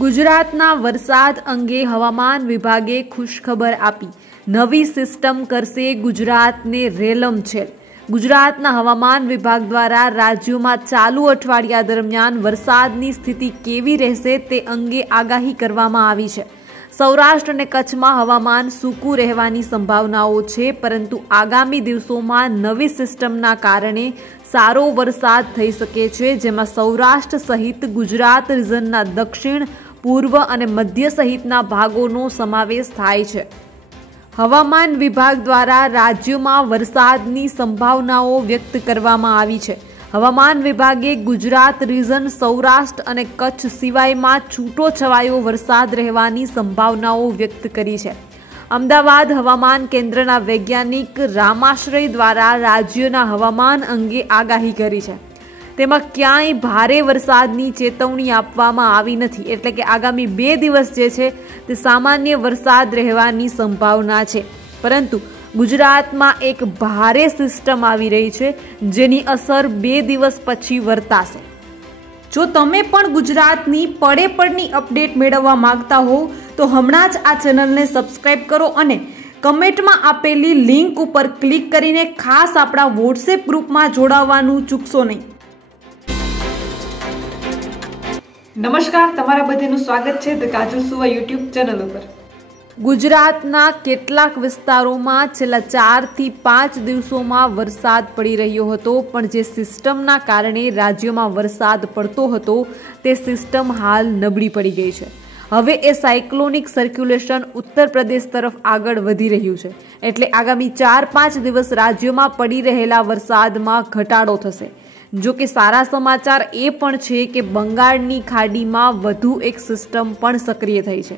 ગુજરાતના વરસાદ અંગે હવામાન વિભાગે ખુશખબર આપી। નવી સિસ્ટમ કરશે ગુજરાતને રેલમછેલ। ગુજરાતના હવામાન વિભાગ દ્વારા રાજ્યોમાં ચાલુ અઠવાડિયા દરમિયાન વરસાદની સ્થિતિ કેવી રહેશે તે અંગે આગાહી કરવામાં આવી છે। સૌરાષ્ટ્ર અને કચ્છમાં હવામાન સૂકું રહેવાની સંભાવનાઓ છે, પરંતુ આગામી દિવસોમાં નવી સિસ્ટમના કારણે સારો વરસાદ થઈ શકે છે, જેમાં સૌરાષ્ટ્ર સહિત ગુજરાત રીજનના દક્ષિણ, પૂર્વ અને મધ્ય સહિતના ભાગોનો સમાવેશ થાય છે। હવામાન વિભાગ દ્વારા રાજ્યોમાં વરસાદની સંભાવનાઓ વ્યક્ત કરવામાં આવી છે। હવામાન વિભાગે ગુજરાત રીજન, સૌરાષ્ટ્ર અને કચ્છ સિવાયમાં છૂટો છવાયો વરસાદ રહેવાની સંભાવનાઓ વ્યક્ત કરી છે। અમદાવાદ હવામાન કેન્દ્રના વૈજ્ઞાનિક રામાશ્રય દ્વારા રાજ્યના હવામાન અંગે આગાહી કરી છે। તેમાં ક્યાંય ભારે વરસાદની ચેતવણી આપવામાં આવી નથી, એટલે કે આગામી 2 દિવસ જે છે તે સામાન્ય વરસાદ રહેવાની સંભાવના છે, પરંતુ ગુજરાતમાં એક ભારે સિસ્ટમ આવી રહી છે, જેની અસર 2 દિવસ પછી વર્તાશે। જો તમે પણ ગુજરાતની પડે પડની અપડેટ મેળવવા માંગતા હો તો હમણાં જ આ ચેનલને સબસ્ક્રાઇબ કરો અને કમેન્ટમાં આપેલી લિંક ઉપર ક્લિક કરીને ખાસ આપણા વોટ્સએપ ગ્રુપમાં જોડાવાનું ચૂકશો નહીં। નમસ્કાર, તમારા બધાનું સ્વાગત છે ધ કાજલ સુવા યુટ્યુબ ચેનલ ઉપર। ગુજરાતના કેટલાક વિસ્તારોમાં છેલ્લા 4 થી 5 દિવસોમાં વરસાદ પડી રહ્યો હતો, પણ જે સિસ્ટમના કારણે રાજ્યમાં વરસાદ પડતો હતો તે સિસ્ટમ હાલ નબળી પડી ગઈ છે। હવે એ સાયક્લોનિક સર્ક્યુલેશન ઉત્તર પ્રદેશ તરફ આગળ વધી રહ્યું છે, એટલે આગામી 4-5 દિવસ રાજ્યમાં પડી રહેલા વરસાદમાં ઘટાડો થશે। જો કે સારા સમાચાર એ પણ છે કે બંગાળની ખાડીમાં વધુ એક સિસ્ટમ પણ સક્રિય થઈ છે,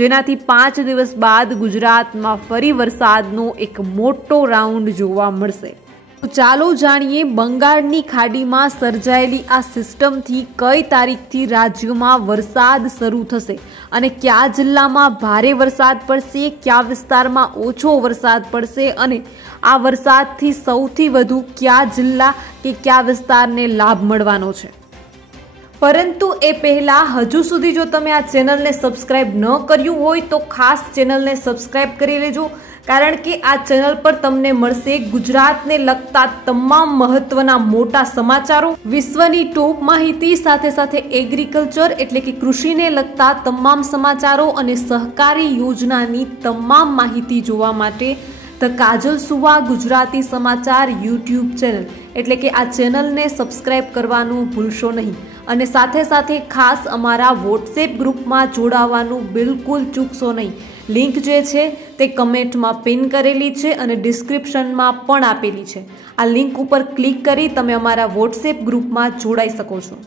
જેનાથી 5 દિવસ બાદ ગુજરાતમાં ફરી વરસાદનો એક મોટો રાઉન્ડ જોવા મળશે। તો ચાલો જાણીએ બંગાળની ખાડીમાં સર્જાયેલી આ સિસ્ટમથી કઈ તારીખથી રાજ્યમાં વરસાદ શરૂ થશે અને કયા જિલ્લામાં ભારે વરસાદ પડશે, કયા વિસ્તારમાં ઓછો વરસાદ પડશે અને આ વરસાદથી સૌથી વધુ કયા જિલ્લા કે કયા વિસ્તારને લાભ મળવાનો છે। પરંતુ એ પહેલા હજુ સુધી જો તમે આ ચેનલને સબસ્ક્રાઇબ ન કર્યું હોય તો ખાસ ચેનલને સબસ્ક્રાઇબ કરી લેજો, કારણ કે આ ચેનલ પર તમને મળશે ગુજરાતને લગતા તમામ મહત્વના મોટા સમાચારો, વિશ્વની ટોપ માહિતી, સાથે સાથે એગ્રીકલ્ચર એટલે કે કૃષિને લગતા તમામ સમાચારો અને સહકારી યોજનાની તમામ માહિતી જોવા માટે ધ કાજલ સુવા ગુજરાતી સમાચાર યુટ્યુબ ચેનલ એટલે કે આ ચેનલને સબસ્ક્રાઇબ કરવાનું ભૂલશો નહીં અને સાથે સાથે ખાસ અમારા વોટ્સએપ ગ્રુપમાં જોડાવાનું બિલકુલ ચૂકશો નહીં। લિંક જે છે તે કમેન્ટમાં પિન કરેલી છે અને ડિસ્ક્રિપ્શનમાં પણ આપેલી છે। આ લિંક ઉપર ક્લિક કરી તમે અમારા વોટ્સએપ ગ્રુપમાં જોડાઈ શકો છો।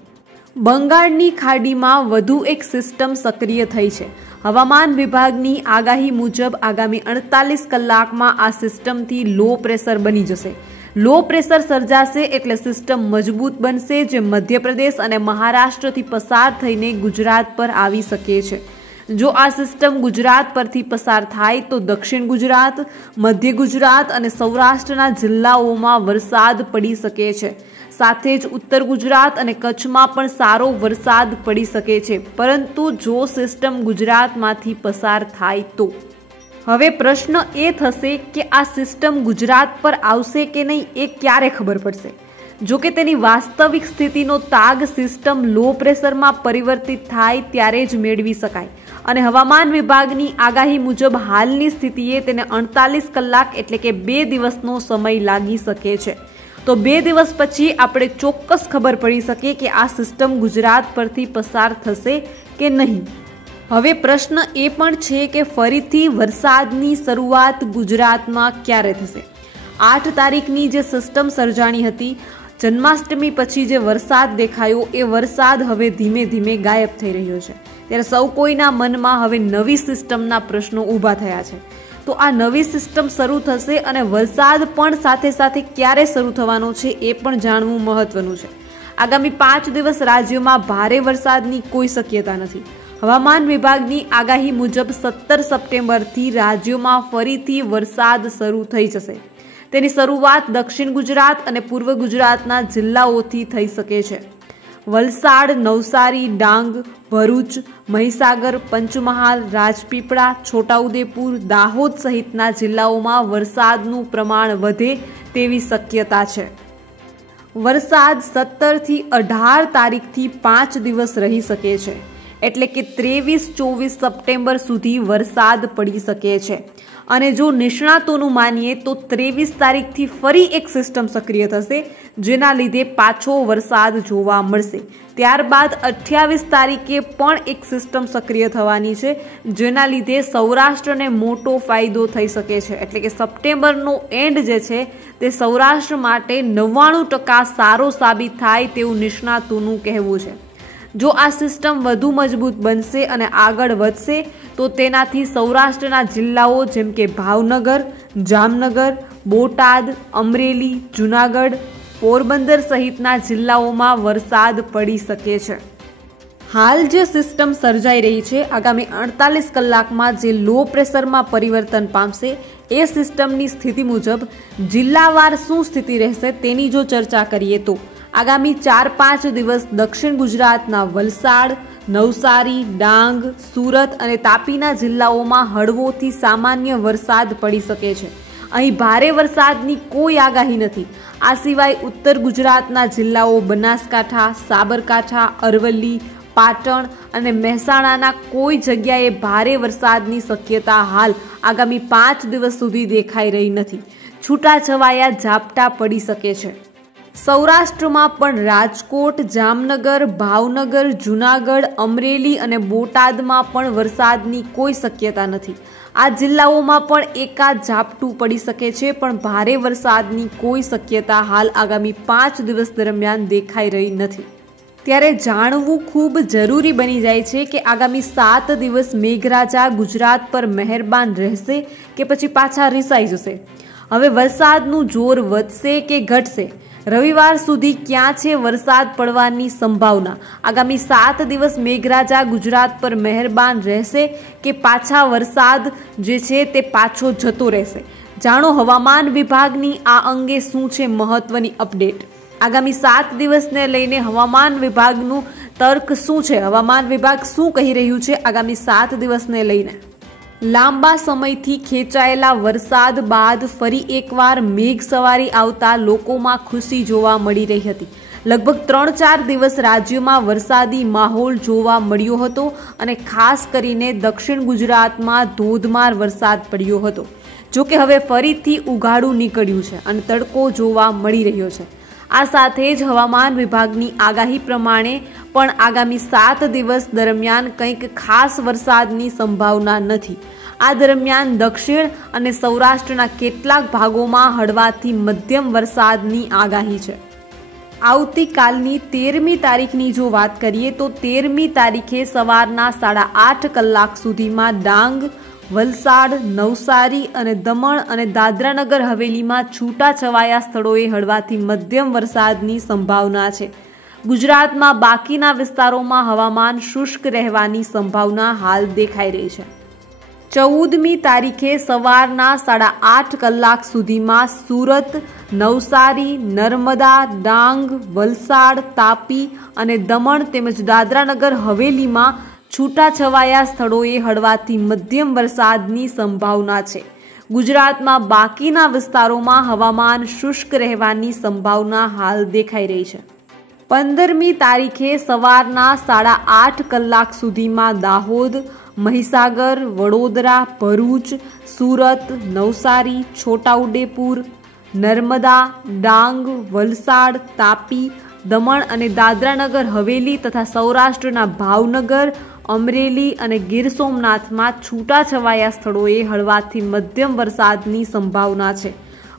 બંગાળની ખાડીમાં વધુ એક સિસ્ટમ સક્રિય થઈ છે। હવામાન વિભાગની આગાહી મુજબ આગામી 48 કલાકમાં આ સિસ્ટમથી લો પ્રેશર બની જશે। લો પ્રેશર સર્જાશે એટલે સિસ્ટમ મજબૂત બનશે, જે મધ્યપ્રદેશ અને મહારાષ્ટ્રથી પસાર થઈને ગુજરાત પર આવી શકે છે। જો આ સિસ્ટમ ગુજરાત પરથી પસાર થાય તો દક્ષિણ ગુજરાત, મધ્ય ગુજરાત અને સૌરાષ્ટ્રના જિલ્લાઓમાં વરસાદ પડી શકે છે। સાથે જ ઉત્તર ગુજરાત અને કચ્છમાં પણ સારો વરસાદ પડી શકે છે, પરંતુ જો સિસ્ટમ ગુજરાતમાંથી પસાર થાય તો હવે પ્રશ્ન એ થશે કે આ સિસ્ટમ ગુજરાત પર આવશે કે નહીં, એ ક્યારે ખબર પડશે? જો કે તેની વાસ્તવિક સ્થિતિનો તાગ સિસ્ટમ લો પ્રેશરમાં પરિવર્તિત થાય ત્યારે જ મેળવી શકાય અને હવામાન વિભાગની આગાહી મુજબ હાલની સ્થિતિએ તેને 48 કલાક એટલે કે 2 દિવસનો સમય લાગી શકે છે। તો 2 દિવસ પછી આપણે ચોક્કસ ખબર પડી શકે કે આ સિસ્ટમ ગુજરાત પરથી પસાર થશે કે નહીં। હવે પ્રશ્ન એ પણ છે કે ફરીથી વરસાદની શરૂઆત ગુજરાતમાં ક્યારે થશે? 8 તારીખની જે સિસ્ટમ સર્જાણી હતી, જન્માષ્ટમી પછી જે વરસાદ દેખાયો, એ વરસાદ હવે ધીમે ધીમે ગાયબ થઈ રહ્યો છે। ત્યારે સૌ કોઈના મનમાં હવે નવી સિસ્ટમના પ્રશ્નો ઊભા થયા છે। તો આ નવી સિસ્ટમ શરૂ થશે અને વરસાદ પણ સાથે સાથે ક્યારે શરૂ થવાનો છે એ પણ જાણવું મહત્વનું છે। આગામી 5 દિવસ રાજ્યોમાં ભારે વરસાદની કોઈ શક્યતા નથી। હવામાન વિભાગની આગાહી મુજબ 17 સપ્ટેમ્બરથી રાજ્યોમાં ફરીથી વરસાદ શરૂ થઈ જશે। તેની શરૂઆત દક્ષિણ ગુજરાત અને પૂર્વ ગુજરાતના જિલ્લાઓથી થઈ શકે છે। વલસાડ, નવસારી, ડાંગ, ભરૂચ, મહીસાગર, પંચમહાલ, રાજપીપળા, છોટાઉદેપુર, દાહોદ સહિતના જિલ્લાઓમાં વરસાદનું પ્રમાણ વધે તેવી શક્યતા છે. વરસાદ 17 થી 18 તારીખથી 5 દિવસ રહી શકે છે, એટલે કે 23-24 સપ્ટેમ્બર સુધી વરસાદ પડી શકે છે. અને જો નિષ્ણાતોનું માનીએ તો 23 તારીખથી ફરી એક સિસ્ટમ સક્રિય થશે, જેના લીધે પાછો વરસાદ જોવા મળશે. ત્યારબાદ 28 તારીખે પણ એક સિસ્ટમ સક્રિય થવાની છે, જેના લીધે સૌરાષ્ટ્રને મોટો ફાયદો થઈ શકે છે. એટલે કે સપ્ટેમ્બરનો એન્ડ જે છે તે સૌરાષ્ટ્ર માટે 99% સારો સાબિત થાય તેવું નિષ્ણાતોનું કહેવું છે. જો આ સિસ્ટમ વધુ મજબૂત બનશે અને આગળ વધશે તો તેનાથી સૌરાષ્ટ્રના જિલ્લાઓ જેમ કે ભાવનગર, જામનગર, બોટાદ, અમરેલી, જૂનાગઢ, પોરબંદર સહિતના જિલ્લાઓમાં વરસાદ પડી શકે છે. હાલ જે સિસ્ટમ સર્જાઈ રહી છે, આગામી 48 કલાકમાં જે લો પ્રેશરમાં પરિવર્તન પામશે, એ સિસ્ટમની સ્થિતિ મુજબ જિલ્લાવાર શું સ્થિતિ રહેશે તેની જો ચર્ચા કરીએ તો આગામી 4-5 દિવસ દક્ષિણ ગુજરાતના વલસાડ, નવસારી, ડાંગ, સુરત અને તાપીના જિલ્લાઓમાં હળવોથી સામાન્ય વરસાદ પડી શકે છે. અહીં ભારે વરસાદની કોઈ આગાહી નથી. આ સિવાય ઉત્તર ગુજરાતના જિલ્લાઓ બનાસકાંઠા, સાબરકાંઠા, અરવલ્લી, પાટણ અને મહેસાણાના કોઈ જગ્યાએ ભારે વરસાદની શક્યતા હાલ આગામી 5 દિવસ સુધી દેખાઈ રહી નથી. છૂટાછવાયા ઝાપટા પડી શકે છે. સૌરાષ્ટ્રમાં પણ રાજકોટ, જામનગર, ભાવનગર, જૂનાગઢ, અમરેલી અને બોટાદમાં પણ વરસાદની કોઈ શક્યતા નથી. આ જિલ્લાઓમાં પણ એકાદ ઝાપટું પડી શકે છે, પણ ભારે વરસાદની કોઈ શક્યતા હાલ આગામી 5 દિવસ દરમિયાન દેખાઈ રહી નથી. ત્યારે જાણવું ખૂબ જરૂરી બની જાય છે કે આગામી 7 દિવસ મેઘરાજા ગુજરાત પર મહેરબાન રહેશે કે પછી પાછા રિસાઈ જશે. હવે વરસાદનું જોર વધશે કે ઘટશે, રવિવાર સુધી ક્યાં છે વરસાદ પડવાની સંભાવના, આગામી 7 દિવસ મેઘરાજા ગુજરાત પર મહેરબાન રહેશે કે પાછા વરસાદ જે છે તે પાછો જતો રહેશે. જાણો હવામાન વિભાગની આ અંગે શું છે મહત્વની અપડેટ. આગામી 7 દિવસને લઈને હવામાન વિભાગનું તર્ક શું છે, હવામાન વિભાગ શું કહી રહ્યું છે આગામી 7 દિવસને લઈને. લાંબા સમયથી ખેંચાયેલા વરસાદ બાદ ફરી એકવાર મેઘ સવારી આવતા લોકોમાં ખુશી જોવા મળી રહી હતી. લગભગ 3-4 દિવસ રાજ્યમાં વરસાદી માહોલ જોવા મળ્યો હતો અને ખાસ કરીને દક્ષિણ ગુજરાતમાં ધોધમાર વરસાદ પડ્યો હતો. જોકે હવે ફરીથી ઉઘાડું નીકળ્યું છે અને તડકો જોવા મળી રહ્યો છે. આ સાથે જ હવામાન વિભાગની આગાહી પ્રમાણે પણ આગામી 7 દિવસ દરમિયાન કંઈક ખાસ વરસાદની સંભાવના નથી. આ દરમિયાન દક્ષિણ અને સૌરાષ્ટ્રના કેટલાક ભાગોમાં હળવાથી મધ્યમ વરસાદની આગાહી છે. આવતીકાલની 13મી તારીખની જો વાત કરીએ તો 13મી તારીખે સવારના 8:30 કલાક સુધીમાં ડાંગ, વલસાડ, નવસારી અને દમણ અને દાદરાનગર હવેલીમાં છૂટાછવાયા સ્થળોએ હળવાથી મધ્યમ વરસાદની સંભાવના છે. ગુજરાતમાં બાકીના વિસ્તારોમાં હવામાન શુષ્ક રહેવાની સંભાવના હાલ દેખાઈ રહી છે. 14મી તારીખે સવારના 8:30 કલાક સુધીમાં સુરત, નવસારી, નર્મદા, ડાંગ, વલસાડ, તાપી અને દમણ તેમજ દાદરાનગર હવેલીમાં છૂટાછવાયા સ્થળોએ હળવાથી મધ્યમ વરસાદની સંભાવના છે. ગુજરાતમાં બાકીના વિસ્તારોમાં હવામાન શુષ્ક રહેવાની સંભાવના હાલ દેખાઈ રહી છે. 15મી તારીખે સવારના 8:30 કલાક સુધીમાં દાહોદ, મહીસાગર, વડોદરા, ભરૂચ, સુરત, નવસારી, છોટાઉદેપુર, નર્મદા, ડાંગ, વલસાડ, તાપી, દમણ અને દાદરાનગર હવેલી તથા સૌરાષ્ટ્રના ભાવનગર, અમરેલી અને ગીર સોમનાથમાં છૂટાછવાયા સ્થળોએ હળવાથી મધ્યમ વરસાદની સંભાવના છે.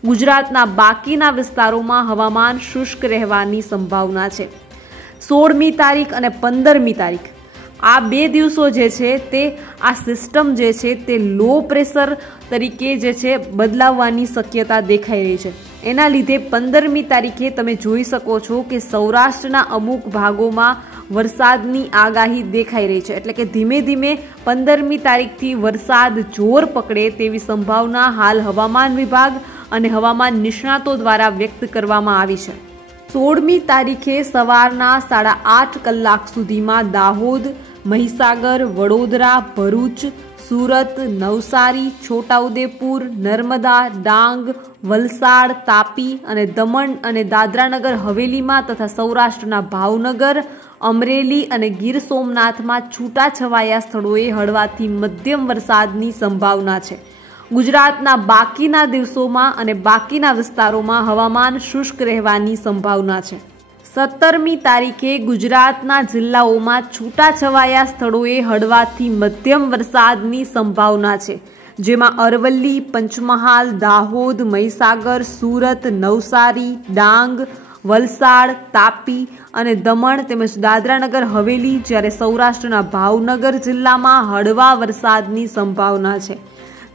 ગુજરાતના બાકીના વિસ્તારોમાં હવામાન શુષ્ક રહેવાની સંભાવના છે. 16મી તારીખ અને 15મી તારીખ આ 2 દિવસો જે છે તે આ સિસ્ટમ જે છે તે લો પ્રેશર તરીકે જે છે બદલાવવાની શક્યતા દેખાઈ રહી છે. એના લીધે 15મી તારીખે તમે જોઈ શકો છો કે સૌરાષ્ટ્રના અમુક ભાગોમાં વરસાદની આગાહી દેખાઈ રહી છે. એટલે કે ધીમે ધીમે 15મી તારીખથી વરસાદ જોર પકડે તેવી સંભાવના હાલ હવામાન વિભાગ અને હવામાન નિષ્ણાતો દ્વારા વ્યક્ત કરવામાં આવી છે. 16મી તારીખે સવારના 8:30 કલાક સુધીમાં દાહોદ, મહીસાગર, વડોદરા, ભરૂચ, સુરત, નવસારી, છોટાઉદેપુર, નર્મદા, ડાંગ, વલસાડ, તાપી અને દમણ અને દાદરાનગર હવેલીમાં તથા સૌરાષ્ટ્રના ભાવનગર, અમરેલી અને ગીર સોમનાથમાં છૂટાછવાયા સ્થળોએ હળવાથી મધ્યમ વરસાદની સંભાવના છે. ગુજરાતના બાકીના દિવસોમાં અને બાકીના વિસ્તારોમાં હવામાન શુષ્ક રહેવાની સંભાવના છે. 17મી તારીખે ગુજરાતના જિલ્લાઓમાં છૂટાછવાયા સ્થળોએ હળવાથી મધ્યમ વરસાદની સંભાવના છે, જેમાં અરવલ્લી, પંચમહાલ, દાહોદ, મહીસાગર, સુરત, નવસારી, ડાંગ, વલસાડ, તાપી અને દમણ તેમજ દાદરાનગર હવેલી, જ્યારે સૌરાષ્ટ્રના ભાવનગર જિલ્લામાં હળવા વરસાદની સંભાવના છે.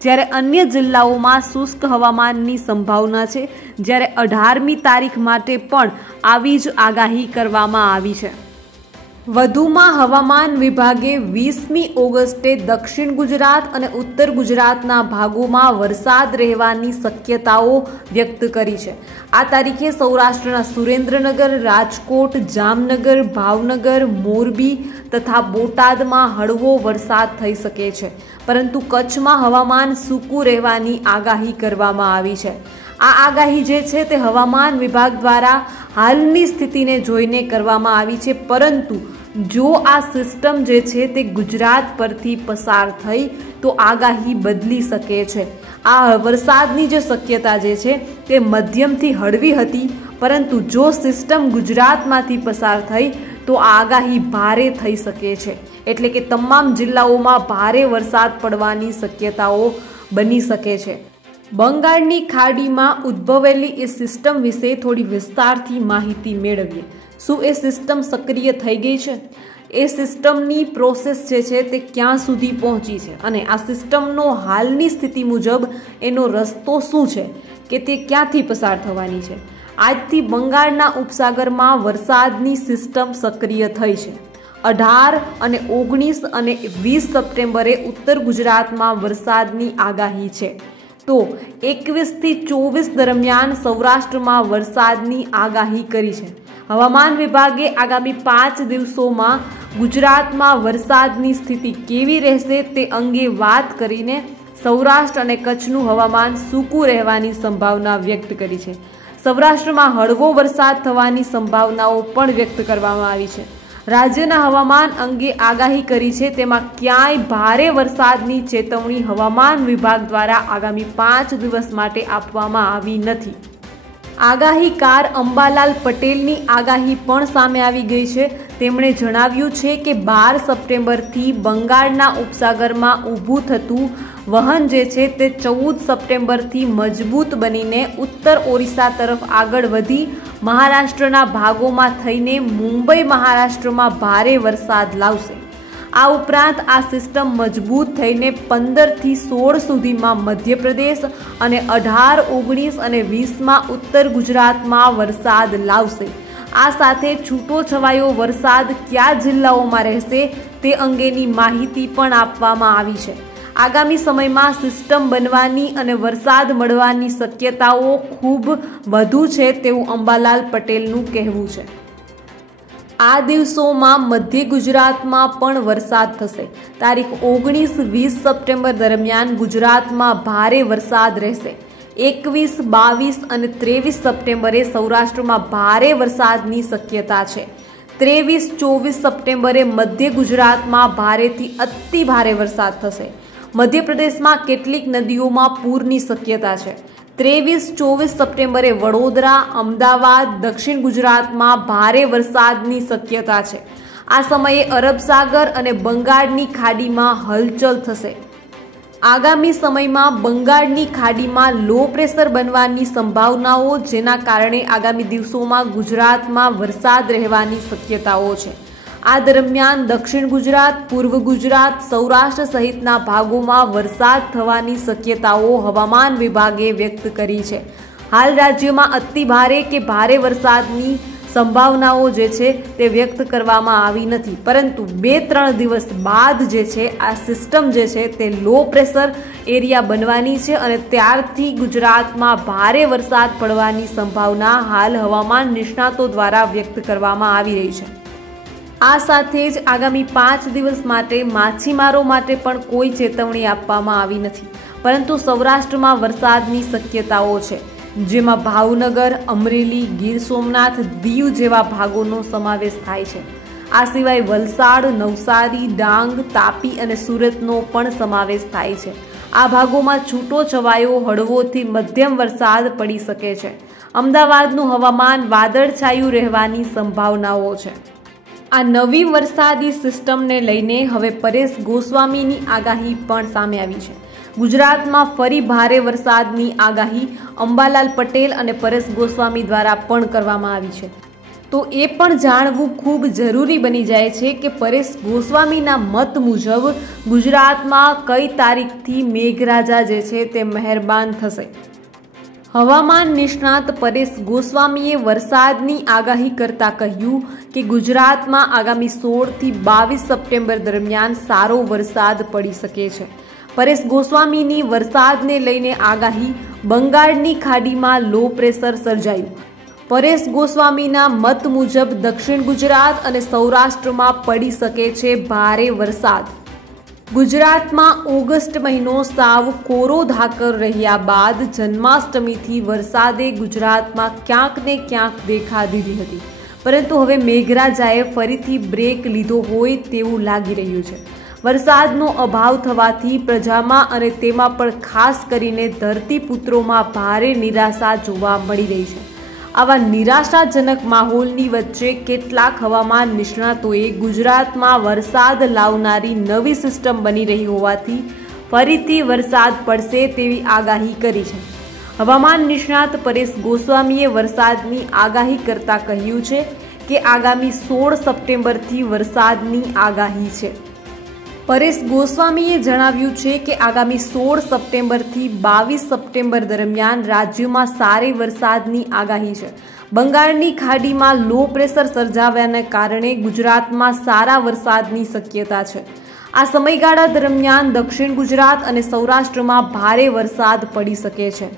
જ્યારે અન્ય જિલ્લાઓમાં શુષ્ક હવામાનની સંભાવના છે. જ્યારે 18મી તારીખ માટે પણ આવી જ આગાહી કરવામાં આવી છે. વધુમાં હવામાન વિભાગે 20મી ઓગસ્ટે દક્ષિણ ગુજરાત અને ઉત્તર ગુજરાતના ભાગોમાં વરસાદ રહેવાની શક્યતાઓ વ્યક્ત કરી છે. આ તારીખે સૌરાષ્ટ્રના સુરેન્દ્રનગર, રાજકોટ, જામનગર, ભાવનગર, મોરબી તથા બોટાદમાં હળવો વરસાદ થઈ શકે છે, પરંતુ કચ્છમાં હવામાન સૂકું રહેવાની આગાહી કરવામાં આવી છે. આ આગાહી જે છે તે હવામાન વિભાગ દ્વારા હાલની સ્થિતિને જોઈને કરવામાં આવી છે, પરંતુ જો આ સિસ્ટમ જે છે તે ગુજરાત પરથી પસાર થઈ તો આગાહી બદલી શકે છે. આ વરસાદની જે શક્યતા જે છે તે મધ્યમથી હળવી હતી, પરંતુ જો સિસ્ટમ ગુજરાતમાંથી પસાર થઈ તો આ આગાહી ભારે થઈ શકે છે. એટલે કે તમામ જિલ્લાઓમાં ભારે વરસાદ પડવાની શક્યતાઓ બની શકે છે. બંગાળની ખાડીમાં ઉદ્ભવેલી એ સિસ્ટમ વિશે થોડી વિસ્તારથી માહિતી મેળવીએ. શું એ સિસ્ટમ સક્રિય થઈ ગઈ છે? એ સિસ્ટમની પ્રોસેસ જે છે તે ક્યાં સુધી પહોંચી છે અને આ સિસ્ટમનો હાલની સ્થિતિ મુજબ એનો રસ્તો શું છે કે તે ક્યાંથી પસાર થવાની છે? આજથી બંગાળના ઉપસાગરમાં વરસાદની સિસ્ટમ સક્રિય થઈ છે. 18 અને 19 અને 20 સપ્ટેમ્બરે ઉત્તર ગુજરાતમાં વરસાદની આગાહી છે. તો 21 થી 24 દરમિયાન સૌરાષ્ટ્રમાં વરસાદની આગાહી કરી છે. હવામાન વિભાગે આગામી 5 દિવસોમાં ગુજરાતમાં વરસાદની સ્થિતિ કેવી રહેશે તે અંગે વાત કરીને સૌરાષ્ટ્ર અને કચ્છનું હવામાન સૂકું રહેવાની સંભાવના વ્યક્ત કરી છે. સૌરાષ્ટ્રમાં હળવો વરસાદ થવાની સંભાવનાઓ પણ વ્યક્ત કરવામાં આવી છે. રાજ્યના હવામાન અંગે આગાહી કરી છે, તેમાં ક્યાંય ભારે વરસાદની ચેતવણી હવામાન વિભાગ દ્વારા આગામી 5 દિવસ માટે આપવામાં આવી નથી. આગાહીકાર અંબાલાલ પટેલની આગાહી પણ સામે આવી ગઈ છે. તેમણે જણાવ્યું છે કે 12 સપ્ટેમ્બરથી બંગાળના ઉપસાગરમાં ઊભું થતું વહન જે છે તે 14 સપ્ટેમ્બરથી મજબૂત બનીને ઉત્તર ઓરિસ્સા તરફ આગળ વધી મહારાષ્ટ્રના ભાગોમાં થઈને મુંબઈ મહારાષ્ટ્રમાં ભારે વરસાદ લાવશે. આ ઉપરાંત આ સિસ્ટમ મજબૂત થઈને 15 થી 16 સુધીમાં મધ્યપ્રદેશ અને 18, 19 અને 20માં ઉત્તર ગુજરાતમાં વરસાદ લાવશે. આ સાથે છૂટો છવાયો વરસાદ કયા જિલ્લાઓમાં રહેશે તે અંગેની માહિતી પણ આપવામાં આવી છે. આગામી સમયમાં સિસ્ટમ બનવાની અને વરસાદ મળવાની શક્યતાઓ ખૂબ વધુ છે તેવું અંબાલાલ પટેલનું કહેવું છે. આ દિવસોમાં મધ્ય ગુજરાતમાં પણ વરસાદ થશે. તારીખ 19-20 સપ્ટેમ્બર દરમિયાન ગુજરાતમાં ભારે વરસાદ રહેશે. 21, 22 અને 23 સપ્ટેમ્બરે સૌરાષ્ટ્રમાં ભારે વરસાદની શક્યતા છે. 23, 24 સપ્ટેમ્બરે મધ્ય ગુજરાતમાં ભારેથી અતિ ભારે વરસાદ થશે. મધ્યપ્રદેશમાં કેટલીક નદીઓમાં પૂરની શક્યતા છે. 23, 24 સપ્ટેમ્બરે વડોદરા, અમદાવાદ, દક્ષિણ ગુજરાતમાં ભારે વરસાદની શક્યતા છે. આ સમયે અરબ સાગર અને બંગાળની ખાડીમાં હલચલ થશે. આગામી સમયમાં બંગાળની ખાડીમાં લો પ્રેશર બનવાની સંભાવનાઓ, જેના કારણે આગામી દિવસોમાં ગુજરાતમાં વરસાદ રહેવાની શક્યતાઓ છે. આ દરમિયાન દક્ષિણ ગુજરાત, પૂર્વ ગુજરાત, સૌરાષ્ટ્ર સહિતના ભાગોમાં વરસાદ થવાની શક્યતાઓ હવામાન વિભાગે વ્યક્ત કરી છે. હાલ રાજ્યમાં અતિ ભારે કે ભારે વરસાદની સંભાવનાઓ જે છે તે વ્યક્ત કરવામાં આવી નથી, પરંતુ 2-3 દિવસ બાદ જે છે આ સિસ્ટમ જે છે તે લો પ્રેશર એરિયા બનવાની છે અને ત્યારથી ગુજરાતમાં ભારે વરસાદ પડવાની સંભાવના હાલ હવામાન નિષ્ણાતો દ્વારા વ્યક્ત કરવામાં આવી રહી છે। આ સાથે જ આગામી 5 દિવસ માટે માછીમારો માટે પણ કોઈ ચેતવણી આપવામાં આવી નથી, પરંતુ સૌરાષ્ટ્રમાં વરસાદની શક્યતાઓ છે, જેમાં ભાવનગર, અમરેલી, ગીર સોમનાથ, દીવ જેવા ભાગોનો સમાવેશ થાય છે। આ સિવાય વલસાડ, નવસારી, ડાંગ, તાપી અને સુરતનો પણ સમાવેશ થાય છે। આ ભાગોમાં છૂટો છવાયો હળવોથી મધ્યમ વરસાદ પડી શકે છે। અમદાવાદનું હવામાન વાદળછાયું રહેવાની સંભાવનાઓ છે। આ નવી વરસાદી સિસ્ટમને લઈને હવે પરેશ ગોસ્વામીની આગાહી પણ સામે આવી છે। ગુજરાતમાં ફરી ભારે વરસાદની આગાહી અંબાલાલ પટેલ અને પરેશ ગોસ્વામી દ્વારા પણ કરવામાં આવી છે। તો એ પણ જાણવું ખૂબ જરૂરી બની જાય છે કે પરેશ ગોસ્વામીના મત મુજબ ગુજરાતમાં કઈ તારીખથી મેઘરાજા જે છે તે મહેરબાન થશે। હવામાન નિષ્ણાત પરેશ ગોસ્વામીએ વરસાદની આગાહી કરતા કહ્યું કે ગુજરાતમાં આગામી 16 થી 22 સપ્ટેમ્બર દરમિયાન સારો વરસાદ પડી શકે છે। પરેશ ગોસ્વામીની વરસાદને લઈને આગાહી, બંગાળની ખાડીમાં લો પ્રેશર સર્જાયું। પરેશ ગોસ્વામીના મત મુજબ દક્ષિણ ગુજરાત અને સૌરાષ્ટ્રમાં પડી શકે છે ભારે વરસાદ। ગુજરાતમાં ઓગસ્ટ મહિનો સાવ કોરો ધાકર રહ્યા બાદ જન્માષ્ટમીથી વરસાદે ગુજરાતમાં ક્યાંક ને ક્યાંક દેખા દીધી હતી, પરંતુ હવે મેઘરાજાએ ફરીથી બ્રેક લીધો હોય તેવું લાગી રહ્યું છે। વરસાદનો અભાવ થવાથી પ્રજામાં અને તેમાં પણ ખાસ કરીને ધરતીપુત્રોમાં ભારે નિરાશા જોવા મળી રહી છે। આવા નિરાશાજનક માહોલની વચ્ચે કેટલાક હવામાન નિષ્ણાતોએ ગુજરાતમાં વરસાદ લાવનારી નવી સિસ્ટમ બની રહી હોવાથી ફરીથી વરસાદ પડશે તેવી આગાહી કરી છે। હવામાન નિષ્ણાત પરેશ ગોસ્વામીએ વરસાદની આગાહી કરતા કહ્યું છે કે આગામી 16 સપ્ટેમ્બરથી વરસાદની આગાહી છે। પરેશ ગોસ્વામીએ જણાવ્યું છે કે આગામી 16 સપ્ટેમ્બરથી 22 સપ્ટેમ્બર દરમિયાન રાજ્યમાં સારી વરસાદની આગાહી છે। બંગાળની ખાડીમાં લો પ્રેશર સર્જાવાને કારણે ગુજરાતમાં સારા વરસાદની શક્યતા છે। આ સમયગાળા દરમિયાન દક્ષિણ ગુજરાત અને સૌરાષ્ટ્રમાં ભારે વરસાદ પડી શકે છે।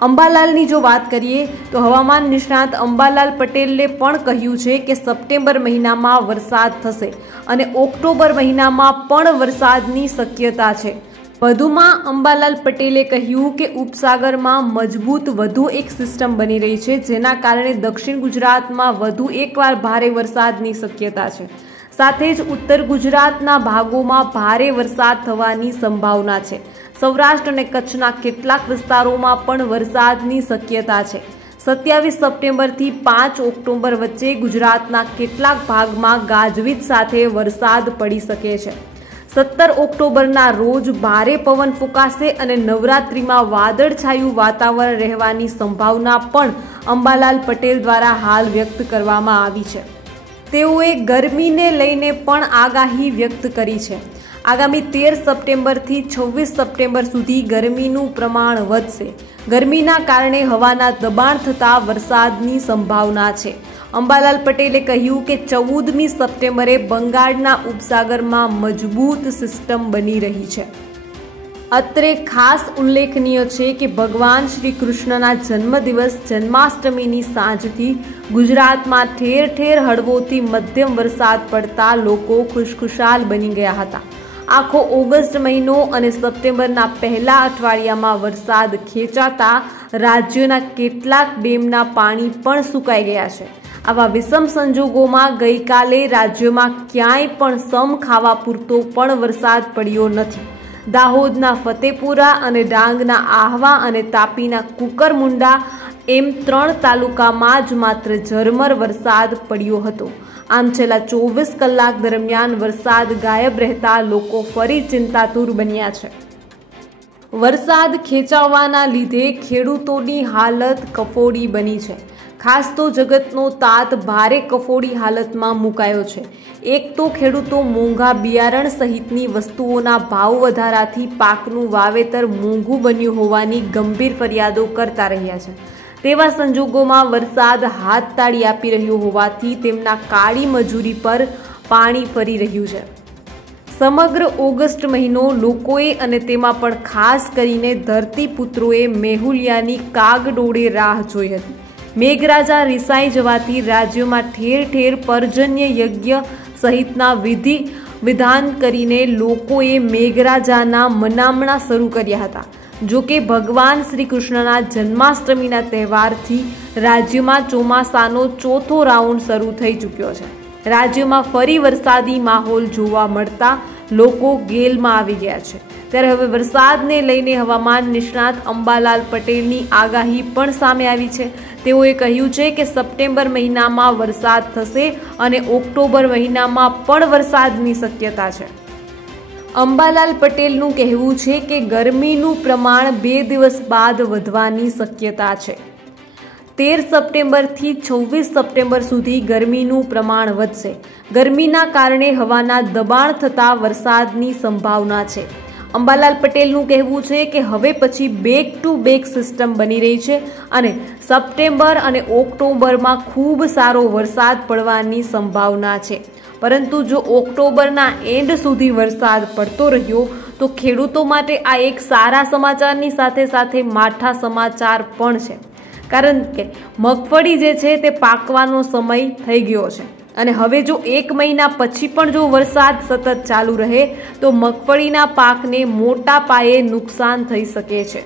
અંબાલાલની જો વાત કરીએ તો હવામાન નિષ્ણાત અંબાલાલ પટેલે પણ કહ્યું છે કે સપ્ટેમ્બર મહિનામાં વરસાદ થશે અને ઓક્ટોબર મહિનામાં પણ વરસાદની શક્યતા છે। વધુમાં અંબાલાલ પટેલે કહ્યું કે ઉપસાગરમાં મજબૂત વધુ એક સિસ્ટમ બની રહી છે, જેના કારણે દક્ષિણ ગુજરાતમાં વધુ એકવાર ભારે વરસાદની શક્યતા છે। સાથે જ ઉત્તર ગુજરાતના ભાગોમાં ભારે વરસાદ થવાની સંભાવના છે। સૌરાષ્ટ્ર અને કચ્છના કેટલાક વિસ્તારોમાં પણ વરસાદની શક્યતા છે। 27 સપ્ટેમ્બરથી 5 ઓક્ટોબર વચ્ચે ગુજરાતના કેટલાક ભાગમાં ગાજવીજ સાથે વરસાદ પડી શકે છે। 17 ઓક્ટોબરના રોજ ભારે પવન ફૂંકાશે અને નવરાત્રિમાં વાદળછાયું વાતાવરણ રહેવાની સંભાવના પણ અંબાલાલ પટેલ દ્વારા હાલ વ્યક્ત કરવામાં આવી છે। તેઓએ ગરમીને લઈને પણ આગાહી વ્યક્ત કરી છે। આગામી 13 સપ્ટેમ્બરથી 26 સપ્ટેમ્બર સુધી ગરમીનું પ્રમાણ વધશે। ગરમીના કારણે હવાના દબાણ થતાં વરસાદની સંભાવના છે। અંબાલાલ પટેલે કહ્યું કે 14મી સપ્ટેમ્બરે બંગાળના ઉપસાગરમાં મજબૂત સિસ્ટમ બની રહી છે। અત્રે ખાસ ઉલ્લેખનીય છે કે ભગવાન શ્રી કૃષ્ણના જન્મદિવસ જન્માષ્ટમીની સાંજથી ગુજરાતમાં ઠેર ઠેર હળવોથી મધ્યમ વરસાદ પડતા લોકો ખુશખુશાલ બની ગયા હતા। આખો ઓગસ્ટ મહિનો અને સપ્ટેમ્બરના પહેલા અઠવાડિયામાં વરસાદ ખેંચાતા રાજ્યના કેટલાક ડેમના પાણી પણ સુકાઈ ગયા છે। આવા વિષમ સંજોગોમાં ગઈકાલે રાજ્યમાં ક્યાંય પણ સમ ખાવા પૂરતો પણ વરસાદ પડ્યો નથી। દાહોદના ફતેપુરા અને ડાંગના આહવા અને તાપીના કુકરમુંડા એમ 3 તાલુકામાં જ માત્ર ઝરમર વરસાદ પડ્યો હતો। આમ છેલ્લા 24 કલાક દરમિયાન વરસાદ ગાયબ રહેતા લોકો ફરી ચિંતાતુર બન્યા છે। વરસાદ ખેંચાવાના લીધે ખેડૂતોની હાલત કફોડી બની છે। ખાસ તો જગતનો તાત ભારે કફોડી હાલતમાં મુકાયો છે। એક તો ખેડૂતો મોંઘા બિયારણ સહિતની વસ્તુઓના ભાવ વધારાથી પાકનું વાવેતર મોંઘું બન્યું હોવાની ગંભીર ફરિયાદો કરતા રહ્યા છે। તેવા સંજોગોમાં વરસાદ હાથ તાળી આપી રહ્યો હોવાથી તેમના કાળી મજૂરી પર પાણી ફરી રહ્યું છે। સમગ્ર ઓગસ્ટ મહિનો લોકોએ અને તેમાં પણ ખાસ કરીને ધરતીપુત્રોએ મેહુલિયાની કાગડોળે રાહ જોઈ હતી। મેઘરાજા રિસાઈ જવાથી રાજ્યમાં ઠેર ઠેર પર્જન્ય યજ્ઞ સહિતના વિધાન કરીને લોકોએ મેઘરાજાના મનામણા શરૂ કર્યા હતા। જો કે ભગવાન શ્રી કૃષ્ણના જન્માષ્ટમીના તહેવારથી રાજ્યમાં ચોમાસાનો ચોથો રાઉન્ડ શરૂ થઈ ચૂક્યો છે। રાજ્યમાં ફરી વરસાદી માહોલ જોવા મળતા લોકો ગેલમાં આવી ગયા છે। ત્યારે હવે વરસાદને લઈને હવામાન નિષ્ણાત અંબાલાલ પટેલની આગાહી પણ સામે આવી છે। તેઓએ કહ્યું છે કે સપ્ટેમ્બર મહિનામાં વરસાદ થશે અને ઓક્ટોબર મહિનામાં પણ વરસાદની શક્યતા છે। અંબાલાલ પટેલનું કહેવું છે કે ગરમીનું પ્રમાણ 2 દિવસ બાદ વધવાની શક્યતા છે। 13 સપ્ટેમ્બરથી 26 સપ્ટેમ્બર સુધી ગરમીનું પ્રમાણ વધશે। ગરમીના કારણે હવાના દબાણ થતાં વરસાદની સંભાવના છે। અંબાલાલ પટેલનું કહેવું છે કે હવે પછી બેક ટુ બેક સિસ્ટમ બની રહી છે અને સપ્ટેમ્બર અને ઓક્ટોબરમાં ખૂબ સારો વરસાદ પડવાની સંભાવના છે। પરંતુ જો ઓક્ટોબરના એન્ડ સુધી વરસાદ પડતો રહ્યો તો ખેડૂતો માટે આ એક સારા સમાચારની સાથે સાથે માઠા સમાચાર પણ છે, કારણ કે મગફળી જે છે તે પાકવાનો સમય થઈ ગયો છે અને હવે જો 1 મહિના પછી પણ જો વરસાદ સતત ચાલુ રહે તો મગફળીના પાકને મોટા પાયે નુકસાન થઈ શકે છે।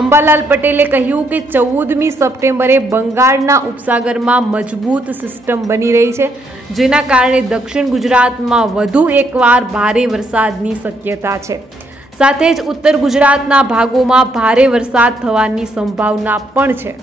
અંબાલાલ પટેલે કહ્યું કે 14મી સપ્ટેમ્બરે બંગાળના ઉપસાગરમાં મજબૂત સિસ્ટમ બની રહી છે, જેના કારણે દક્ષિણ ગુજરાતમાં વધુ એકવાર ભારે વરસાદની શક્યતા છે। સાથે જ ઉત્તર ગુજરાતના ભાગોમાં ભારે વરસાદ થવાની સંભાવના પણ છે।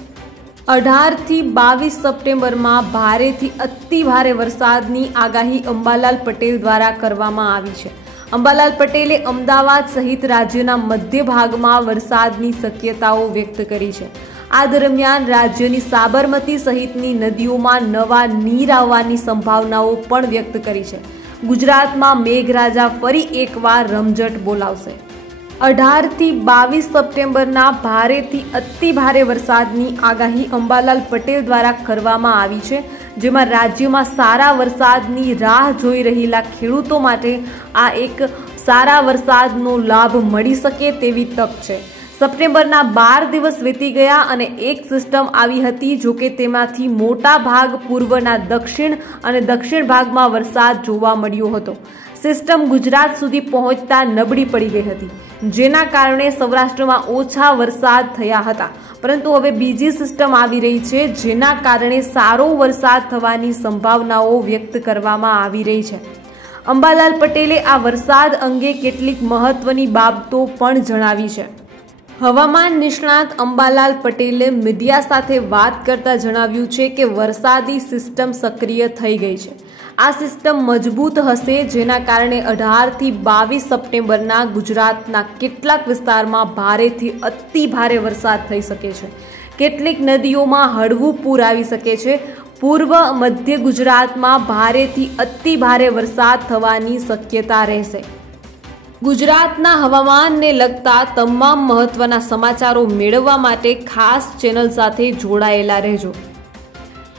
18 થી 22 સપ્ટેમ્બરમાં ભારેથી અતિ ભારે વરસાદની આગાહી અંબાલાલ પટેલ દ્વારા કરવામાં આવી છે। અંબાલાલ પટેલે અમદાવાદ સહિત રાજ્યના મધ્ય ભાગમાં વરસાદની શક્યતાઓ વ્યક્ત કરી છે। આ દરમિયાન રાજ્યની સાબરમતી સહિતની નદીઓમાં નવા નીર આવવાની સંભાવનાઓ પણ વ્યક્ત કરી છે। ગુજરાતમાં મેઘરાજા ફરી એકવાર રમઝટ બોલાવશે। 18 થી 22 સપ્ટેમ્બરના ભારેથી અતિ ભારે વરસાદની આગાહી અંબાલાલ પટેલ દ્વારા કરવામાં આવી છે, જેમાં રાજ્યમાં સારા વરસાદની રાહ જોઈ રહેલા ખેડૂતો માટે આ એક સારા વરસાદનો લાભ મળી શકે તેવી તક છે। સપ્ટેમ્બરના 12 દિવસ વીતી ગયા અને એક સિસ્ટમ આવી હતી, જો કે તેમાંથી મોટા ભાગ પૂર્વના દક્ષિણ અને દક્ષિણ ભાગમાં વરસાદ જોવા મળ્યો હતો। સિસ્ટમ ગુજરાત સુધી પહોંચતા નબળી પડી ગઈ હતી, જેના કારણે સૌરાષ્ટ્રમાં ઓછા વરસાદ થયા હતા। પરંતુ હવે બીજી સિસ્ટમ આવી રહી છે, જેના કારણે સારો વરસાદ થવાની સંભાવનાઓ વ્યક્ત કરવામાં આવી રહી છે। અંબાલાલ પટેલે આ વરસાદ અંગે કેટલીક મહત્વની બાબતો પણ જણાવી છે। હવામાન નિષ્ણાત અંબાલાલ પટેલે મીડિયા સાથે વાત કરતા જણાવ્યું છે કે વરસાદી સિસ્ટમ સક્રિય થઈ ગઈ છે। આ સિસ્ટમ મજબૂત હશે, જેના કારણે 18 થી 22 સપ્ટેમ્બરના ગુજરાતના કેટલાક વિસ્તારમાં ભારેથી અતિ ભારે વરસાદ થઈ શકે છે। કેટલીક નદીઓમાં હળવું પૂર આવી શકે છે। પૂર્વ મધ્ય ગુજરાતમાં ભારેથી અતિ ભારે વરસાદ થવાની શક્યતા રહેશે। ગુજરાતના હવામાનને લગતા તમામ મહત્વના સમાચારો મેળવવા માટે ખાસ ચેનલ સાથે જોડાયેલા રહેજો।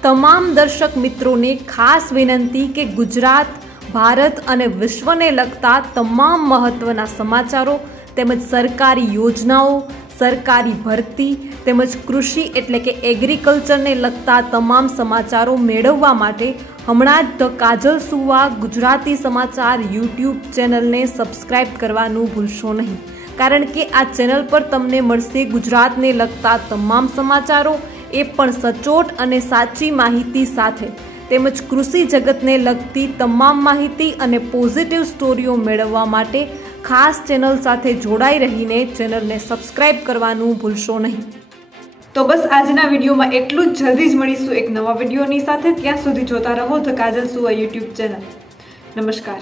તમામ દર્શક મિત્રોને ખાસ વિનંતી કે ગુજરાત, ભારત અને વિશ્વને લગતા તમામ મહત્વના સમાચારો તેમજ સરકારી યોજનાઓ, સરકારી ભરતી તેમજ કૃષિ એટલે કે એગ્રીકલ્ચરને લગતા તમામ સમાચારો મેળવવા માટે હમણાં જ ધ કાજલ સુવા ગુજરાતી સમાચાર યુટ્યુબ ચેનલને સબસ્ક્રાઇબ કરવાનું ભૂલશો નહીં, કારણ કે આ ચેનલ પર તમને મળશે ગુજરાતને લગતા તમામ સમાચારો, એ પણ સચોટ અને સાચી માહિતી સાથે, તેમજ કૃષિ જગતને લગતી તમામ માહિતી અને પોઝિટિવ સ્ટોરીઓ મેળવવા માટે ખાસ ચેનલ સાથે જોડાઈ રહીને ચેનલને સબસ્ક્રાઇબ કરવાનું ભૂલશો નહીં। તો બસ આજના વિડીયોમાં એટલું જ। જલ્દી જ મળીશું એક નવા વિડીયોની સાથે। ત્યાં સુધી જોતા રહો ધ કાજલ સુવા યુટ્યુબ ચેનલ। નમસ્કાર।